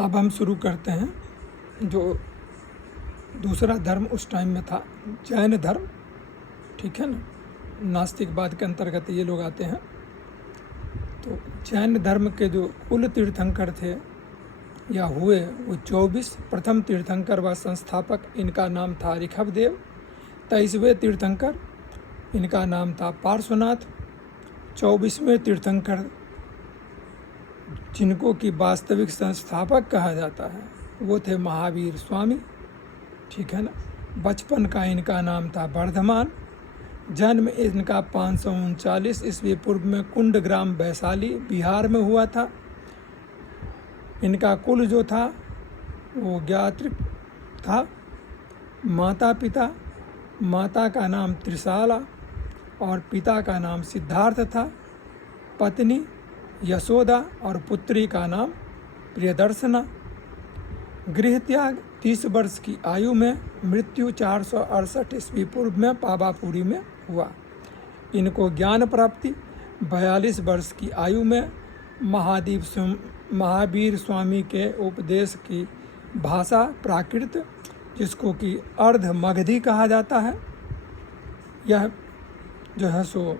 अब हम शुरू करते हैं। जो दूसरा धर्म उस टाइम में था जैन धर्म, ठीक है ना, नास्तिकवाद के अंतर्गत ये लोग आते हैं। तो जैन धर्म के जो कुल तीर्थंकर थे या हुए वो 24। प्रथम तीर्थंकर व संस्थापक इनका नाम था ऋषभदेव। 23वें तीर्थंकर इनका नाम था पार्श्वनाथ। 24वें तीर्थंकर जिनको कि वास्तविक संस्थापक कहा जाता है वो थे महावीर स्वामी, ठीक है ना। बचपन का इनका नाम था वर्धमान। जन्म इनका 539 ईस्वी पूर्व में कुंडग्राम वैशाली बिहार में हुआ था। इनका कुल जो था वो ज्ञात्रिक था। माता का नाम त्रिशाला और पिता का नाम सिद्धार्थ था। पत्नी यशोदा और पुत्री का नाम प्रियदर्शना। गृह त्याग 30 वर्ष की आयु में, मृत्यु 468 ईस्वी पूर्व में पावापुरी में हुआ। इनको ज्ञान प्राप्ति 42 वर्ष की आयु में महावीर स्वामी के उपदेश की भाषा प्राकृत, जिसको कि अर्ध मगधी कहा जाता है, यह जो है सो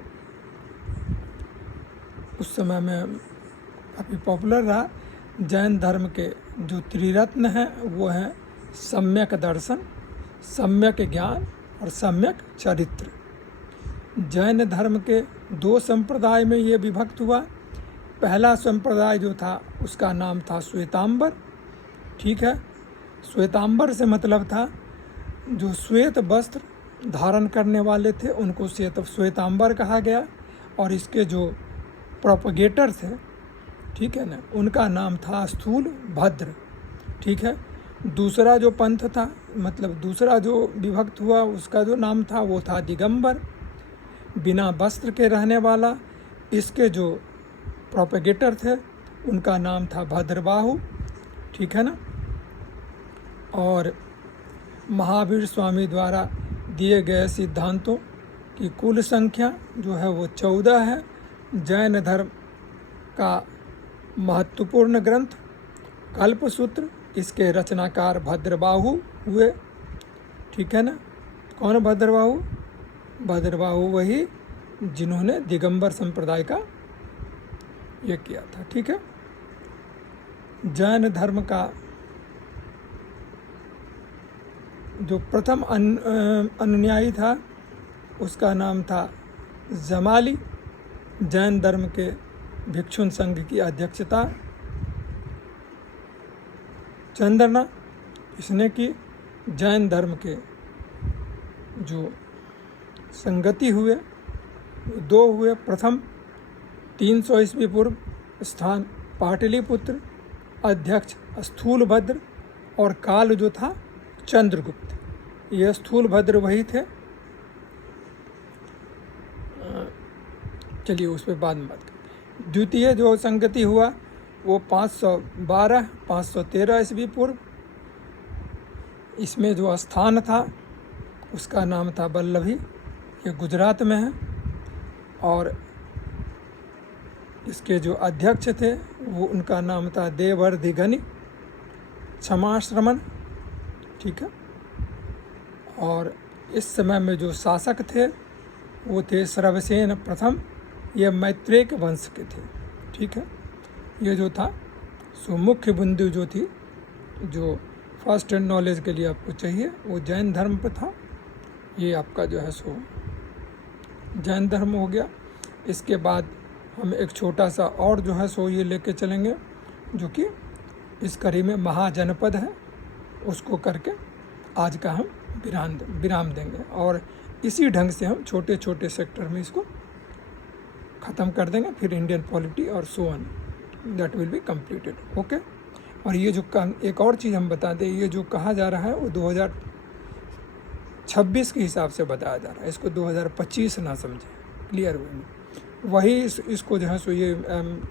उस समय में काफ़ी पॉपुलर रहा। जैन धर्म के जो त्रिरत्न हैं वो हैं सम्यक दर्शन, सम्यक ज्ञान और सम्यक चरित्र। जैन धर्म के 2 संप्रदाय में ये विभक्त हुआ। पहला संप्रदाय जो था उसका नाम था श्वेतांबर, ठीक है। श्वेतांबर से मतलब था जो श्वेत वस्त्र धारण करने वाले थे उनको श्वेतांबर कहा गया। और इसके जो प्रोपगेटर थे, ठीक है ना, उनका नाम था स्थूल भद्र, ठीक है। दूसरा जो पंथ था, मतलब दूसरा जो विभक्त हुआ उसका जो नाम था वो था दिगंबर, बिना वस्त्र के रहने वाला। इसके जो प्रोपगेटर थे उनका नाम था भद्रबाहु, ठीक है ना। और महावीर स्वामी द्वारा दिए गए सिद्धांतों की कुल संख्या जो है वो 14 है। जैन धर्म का महत्वपूर्ण ग्रंथ कल्पसूत्र, इसके रचनाकार भद्रबाहु हुए, ठीक है ना। कौन भद्रबाहु? भद्रबाहु वही जिन्होंने दिगंबर संप्रदाय का ये किया था, ठीक है। जैन धर्म का जो प्रथम अनुयायी था उसका नाम था जमाली। जैन धर्म के भिक्षुन संघ की अध्यक्षता चंद्रना इसने की। जैन धर्म के जो संगति हुए 2 हुए। प्रथम 300 ईस्वी पूर्व, स्थान पाटलिपुत्र, अध्यक्ष स्थूलभद्र और काल जो था चंद्रगुप्त। ये स्थूलभद्र वही थे। चलिए उस पर बाद में बात करते हैं। द्वितीय जो संगति हुआ वो 513 ईस्वी पूर्व। इसमें जो स्थान था उसका नाम था वल्लभी, ये गुजरात में है। और इसके जो अध्यक्ष थे वो उनका नाम था देवर्धिगनि क्षमाश्रमण, ठीक है। और इस समय में जो शासक थे वो थे श्रवसेन प्रथम, ये मैत्रेय वंश के थे, ठीक है। ये जो था सो मुख्य बिंदु जो थी, जो फर्स्ट हैंड नॉलेज के लिए आपको चाहिए, वो जैन धर्म पर था। ये आपका जो है सो जैन धर्म हो गया। इसके बाद हम एक छोटा सा और जो है सो ये लेके चलेंगे, जो कि इस कड़ी में महाजनपद है, उसको करके आज का हम विराम देंगे। और इसी ढंग से हम छोटे छोटे सेक्टर में इसको ख़त्म कर देंगे। फिर इंडियन पॉलिटी और so on, that will be completed, okay. और ये जो एक और चीज़ हम बता दें, ये जो कहा जा रहा है वो 2026 के हिसाब से बताया जा रहा है। इसको 2025 ना समझें, क्लियर हुए। वही इसको जो है सो ये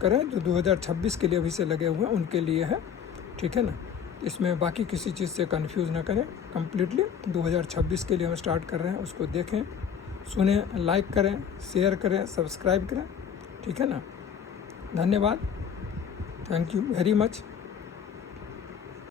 करें जो 2026 के लिए अभी से लगे हुए हैं उनके लिए है, ठीक है ना। इसमें बाकी किसी चीज़ से कंफ्यूज ना करें। कम्प्लीटली 2026 के लिए हम स्टार्ट कर रहे हैं, उसको देखें, सुने, लाइक करें, शेयर करें, सब्सक्राइब करें, ठीक है ना। धन्यवाद, थैंक यू वेरी मच।